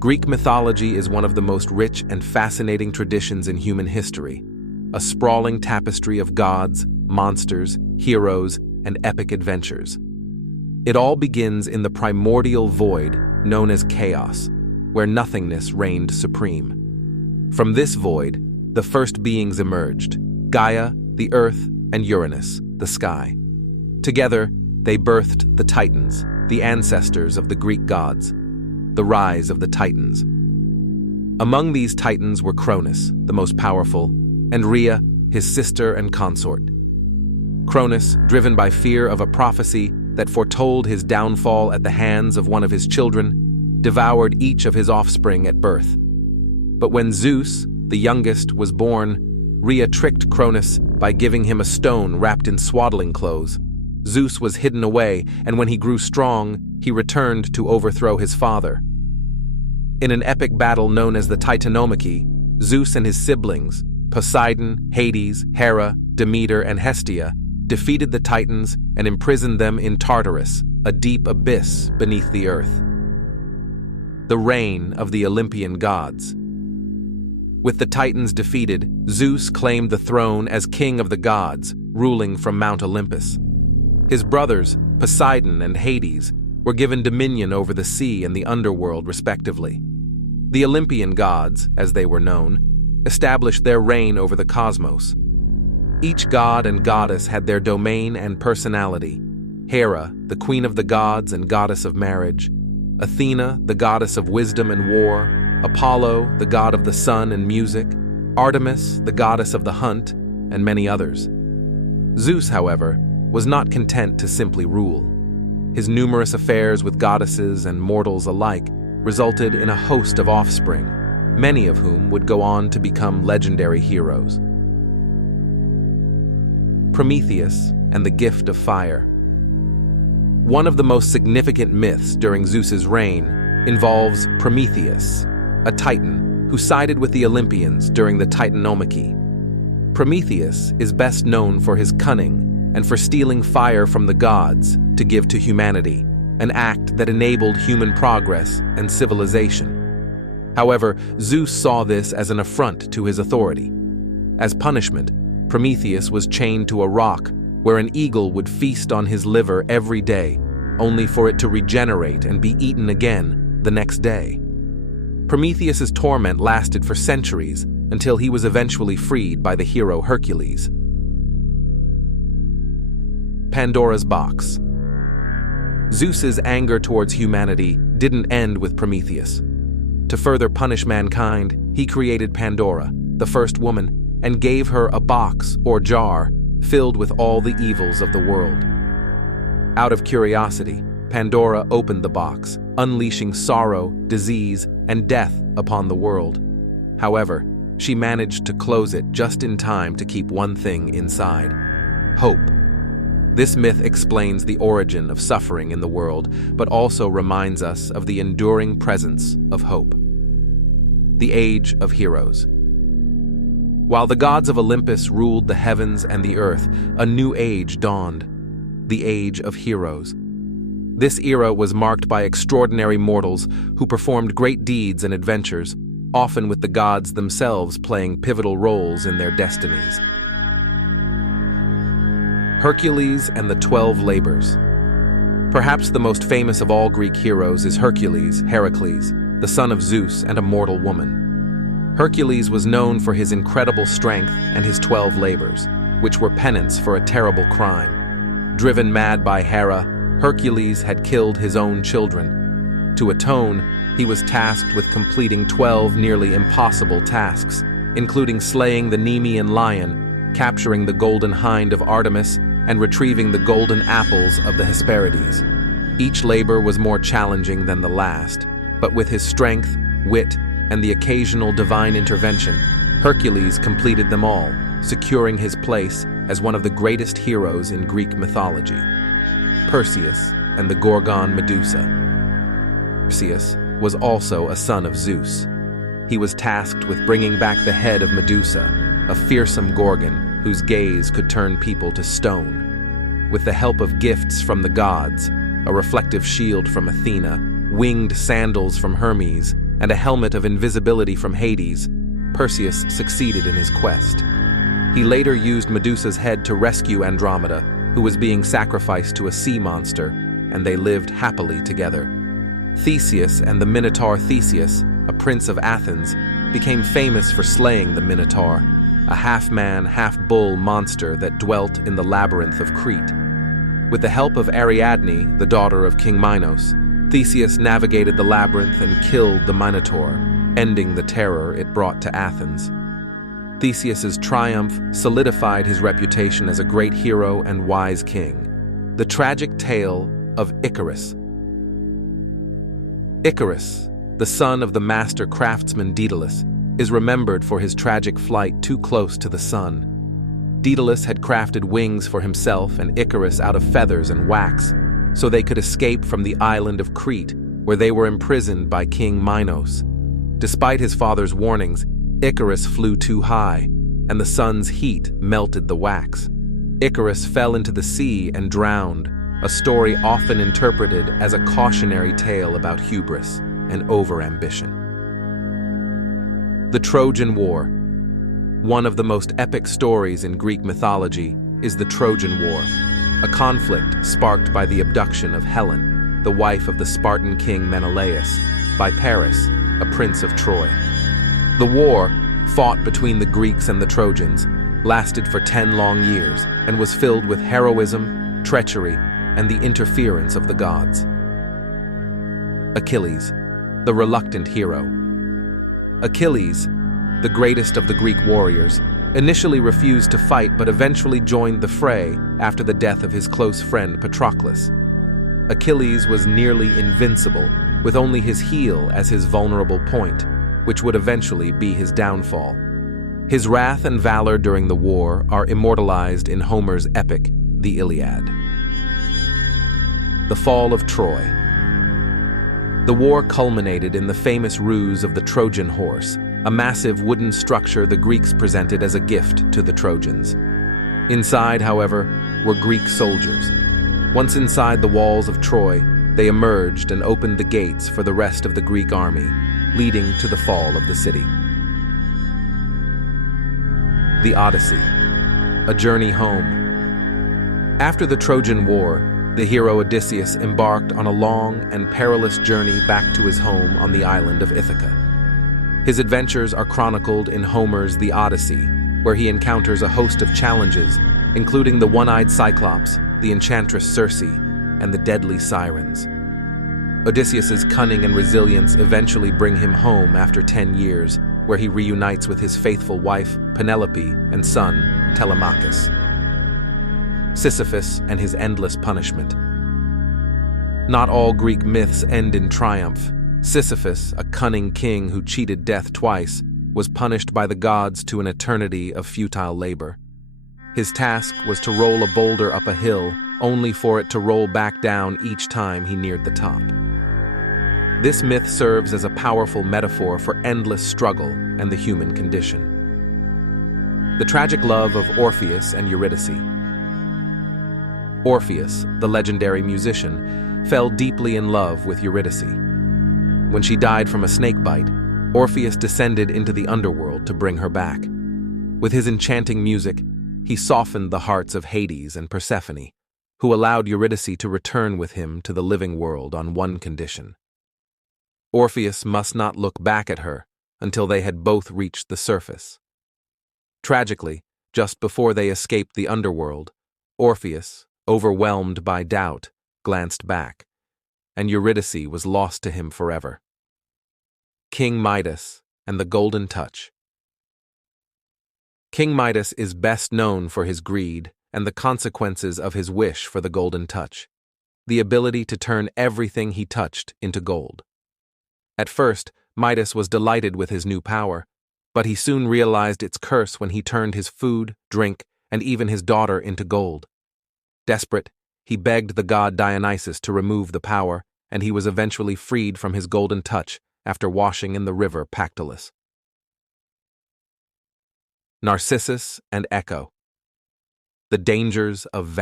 Greek mythology is one of the most rich and fascinating traditions in human history, a sprawling tapestry of gods, monsters, heroes, and epic adventures. It all begins in the primordial void known as chaos, where nothingness reigned supreme. From this void, the first beings emerged: Gaia, the earth, and Uranus, the sky. Together, they birthed the Titans, the ancestors of the Greek gods. The rise of the Titans. Among these Titans were Cronus, the most powerful, and Rhea, his sister and consort. Cronus, driven by fear of a prophecy that foretold his downfall at the hands of one of his children, devoured each of his offspring at birth. But when Zeus, the youngest, was born, Rhea tricked Cronus by giving him a stone wrapped in swaddling clothes. Zeus was hidden away, and when he grew strong, he returned to overthrow his father. In an epic battle known as the Titanomachy, Zeus and his siblings, Poseidon, Hades, Hera, Demeter, and Hestia, defeated the Titans and imprisoned them in Tartarus, a deep abyss beneath the earth. The reign of the Olympian gods. With the Titans defeated, Zeus claimed the throne as king of the gods, ruling from Mount Olympus. His brothers, Poseidon and Hades, were given dominion over the sea and the underworld, respectively. The Olympian gods, as they were known, established their reign over the cosmos. Each god and goddess had their domain and personality. Hera, the queen of the gods and goddess of marriage; Athena, the goddess of wisdom and war; Apollo, the god of the sun and music; Artemis, the goddess of the hunt, and many others. Zeus, however, was not content to simply rule. His numerous affairs with goddesses and mortals alike resulted in a host of offspring, many of whom would go on to become legendary heroes. Prometheus and the gift of fire. One of the most significant myths during Zeus's reign involves Prometheus, a Titan who sided with the Olympians during the Titanomachy. Prometheus is best known for his cunning and for stealing fire from the gods to give to humanity, an act that enabled human progress and civilization. However, Zeus saw this as an affront to his authority. As punishment, Prometheus was chained to a rock where an eagle would feast on his liver every day, only for it to regenerate and be eaten again the next day. Prometheus's torment lasted for centuries until he was eventually freed by the hero Hercules. Pandora's box. Zeus's anger towards humanity didn't end with Prometheus. To further punish mankind, he created Pandora, the first woman, and gave her a box or jar filled with all the evils of the world. Out of curiosity, Pandora opened the box, unleashing sorrow, disease, and death upon the world. However, she managed to close it just in time to keep one thing inside: hope. This myth explains the origin of suffering in the world, but also reminds us of the enduring presence of hope. The Age of Heroes. While the gods of Olympus ruled the heavens and the earth, a new age dawned: the Age of Heroes. This era was marked by extraordinary mortals who performed great deeds and adventures, often with the gods themselves playing pivotal roles in their destinies. Hercules and the 12 Labors. Perhaps the most famous of all Greek heroes is Hercules, the son of Zeus and a mortal woman. Hercules was known for his incredible strength and his 12 labors, which were penance for a terrible crime. Driven mad by Hera, Hercules had killed his own children. To atone, he was tasked with completing 12 nearly impossible tasks, including slaying the Nemean lion, capturing the golden hind of Artemis, and retrieving the golden apples of the Hesperides. Each labor was more challenging than the last, but with his strength, wit, and the occasional divine intervention, Hercules completed them all, securing his place as one of the greatest heroes in Greek mythology. Perseus and the Gorgon Medusa. Perseus was also a son of Zeus. He was tasked with bringing back the head of Medusa, a fearsome Gorgon whose gaze could turn people to stone. With the help of gifts from the gods, a reflective shield from Athena, winged sandals from Hermes, and a helmet of invisibility from Hades, Perseus succeeded in his quest. He later used Medusa's head to rescue Andromeda, who was being sacrificed to a sea monster, and they lived happily together. Theseus and the Minotaur Theseus, a prince of Athens, became famous for slaying the Minotaur, a half-man, half-bull monster that dwelt in the labyrinth of Crete. With the help of Ariadne, the daughter of King Minos, Theseus navigated the labyrinth and killed the Minotaur, ending the terror it brought to Athens. Theseus's triumph solidified his reputation as a great hero and wise king. The tragic tale of Icarus. Icarus, the son of the master craftsman Daedalus, is remembered for his tragic flight too close to the sun. Daedalus had crafted wings for himself and Icarus out of feathers and wax, so they could escape from the island of Crete, where they were imprisoned by King Minos. Despite his father's warnings, Icarus flew too high, and the sun's heat melted the wax. Icarus fell into the sea and drowned, a story often interpreted as a cautionary tale about hubris and overambition. The Trojan War. One of the most epic stories in Greek mythology is the Trojan War, a conflict sparked by the abduction of Helen, the wife of the Spartan king Menelaus, by Paris, a prince of Troy. The war, fought between the Greeks and the Trojans, lasted for 10 long years and was filled with heroism, treachery, and the interference of the gods. Achilles, the reluctant hero. Achilles, the greatest of the Greek warriors, initially refused to fight but eventually joined the fray after the death of his close friend Patroclus. Achilles was nearly invincible, with only his heel as his vulnerable point, which would eventually be his downfall. His wrath and valor during the war are immortalized in Homer's epic, the Iliad. The fall of Troy. The war culminated in the famous ruse of the Trojan horse, a massive wooden structure the Greeks presented as a gift to the Trojans. Inside, however, were Greek soldiers. Once inside the walls of Troy, they emerged and opened the gates for the rest of the Greek army, leading to the fall of the city. The Odyssey, a journey home. After the Trojan War, the hero Odysseus embarked on a long and perilous journey back to his home on the island of Ithaca. His adventures are chronicled in Homer's The Odyssey, where he encounters a host of challenges, including the one-eyed Cyclops, the enchantress Circe, and the deadly sirens. Odysseus's cunning and resilience eventually bring him home after 10 years, where he reunites with his faithful wife, Penelope, and son, Telemachus. Sisyphus and his endless punishment. Not all Greek myths end in triumph. Sisyphus, a cunning king who cheated death twice, was punished by the gods to an eternity of futile labor. His task was to roll a boulder up a hill, only for it to roll back down each time he neared the top. This myth serves as a powerful metaphor for endless struggle and the human condition. The tragic love of Orpheus and Eurydice. Orpheus, the legendary musician, fell deeply in love with Eurydice. When she died from a snake bite, Orpheus descended into the underworld to bring her back. With his enchanting music, he softened the hearts of Hades and Persephone, who allowed Eurydice to return with him to the living world on one condition. Orpheus must not look back at her until they had both reached the surface. Tragically, just before they escaped the underworld, Orpheus, overwhelmed by doubt, glanced back, and Eurydice was lost to him forever. King Midas and the Golden Touch. King Midas is best known for his greed and the consequences of his wish for the Golden Touch, the ability to turn everything he touched into gold. At first, Midas was delighted with his new power, but he soon realized its curse when he turned his food, drink, and even his daughter into gold. Desperate, he begged the god Dionysus to remove the power, and he was eventually freed from his golden touch after washing in the river Pactolus. Narcissus and Echo. The dangers of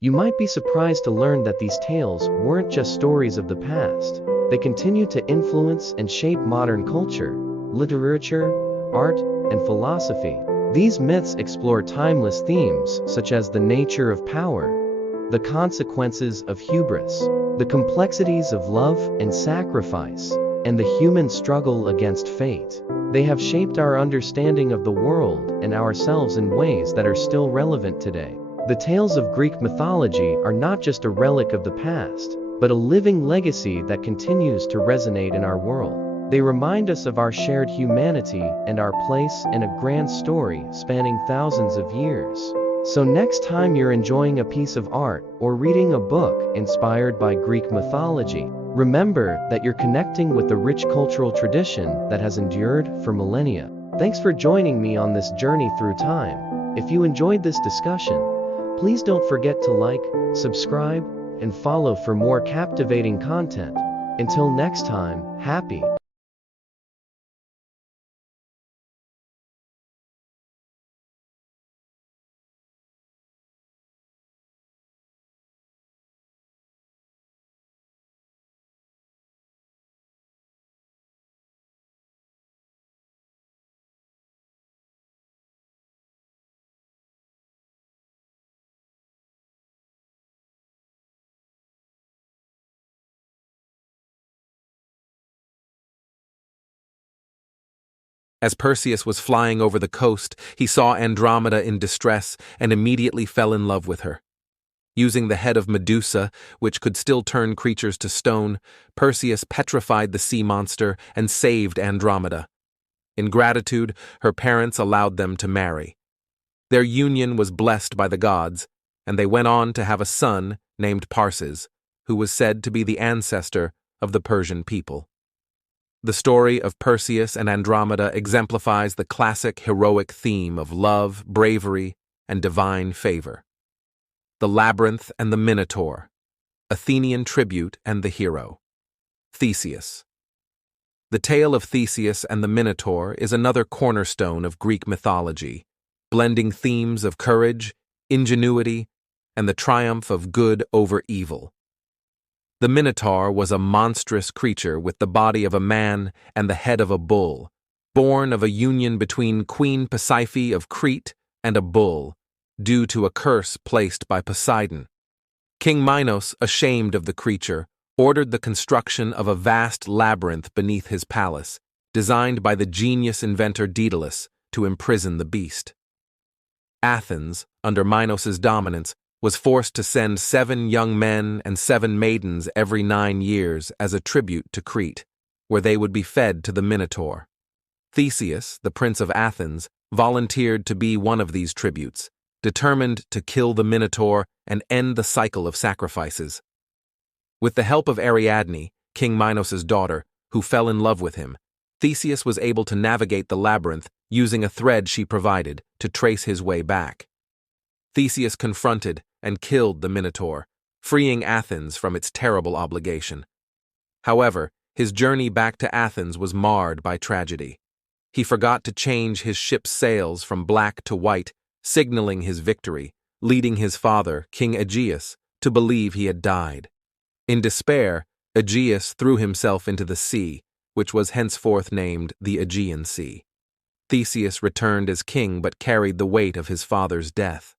You might be surprised to learn that these tales weren't just stories of the past. They continue to influence and shape modern culture, literature, art, and philosophy. These myths explore timeless themes such as the nature of power, the consequences of hubris, the complexities of love and sacrifice, and the human struggle against fate. They have shaped our understanding of the world and ourselves in ways that are still relevant today. The tales of Greek mythology are not just a relic of the past, but a living legacy that continues to resonate in our world. They remind us of our shared humanity and our place in a grand story spanning thousands of years. So next time you're enjoying a piece of art or reading a book inspired by Greek mythology, remember that you're connecting with a rich cultural tradition that has endured for millennia. Thanks for joining me on this journey through time. If you enjoyed this discussion, please don't forget to like, subscribe, and follow for more captivating content. Until next time, happy As Perseus was flying over the coast, he saw Andromeda in distress and immediately fell in love with her. Using the head of Medusa, which could still turn creatures to stone, Perseus petrified the sea monster and saved Andromeda. In gratitude, her parents allowed them to marry. Their union was blessed by the gods, and they went on to have a son named Parses, who was said to be the ancestor of the Persian people. The story of Perseus and Andromeda exemplifies the classic heroic theme of love, bravery, and divine favor. The Labyrinth and the Minotaur, Athenian tribute and the hero. Theseus. The tale of Theseus and the Minotaur is another cornerstone of Greek mythology, blending themes of courage, ingenuity, and the triumph of good over evil. The Minotaur was a monstrous creature with the body of a man and the head of a bull, born of a union between Queen Pasiphae of Crete and a bull, due to a curse placed by Poseidon. King Minos, ashamed of the creature, ordered the construction of a vast labyrinth beneath his palace, designed by the genius inventor Daedalus to imprison the beast. Athens, under Minos's dominance, was forced to send 7 young men and 7 maidens every 9 years as a tribute to Crete, where they would be fed to the Minotaur. Theseus, the prince of Athens, volunteered to be one of these tributes, determined to kill the Minotaur and end the cycle of sacrifices. With the help of Ariadne, King Minos's daughter, who fell in love with him, Theseus was able to navigate the labyrinth using a thread she provided to trace his way back. Theseus confronted and killed the Minotaur, freeing Athens from its terrible obligation. However, his journey back to Athens was marred by tragedy. He forgot to change his ship's sails from black to white, signaling his victory, leading his father, King Aegeus, to believe he had died. In despair, Aegeus threw himself into the sea, which was henceforth named the Aegean Sea. Theseus returned as king but carried the weight of his father's death.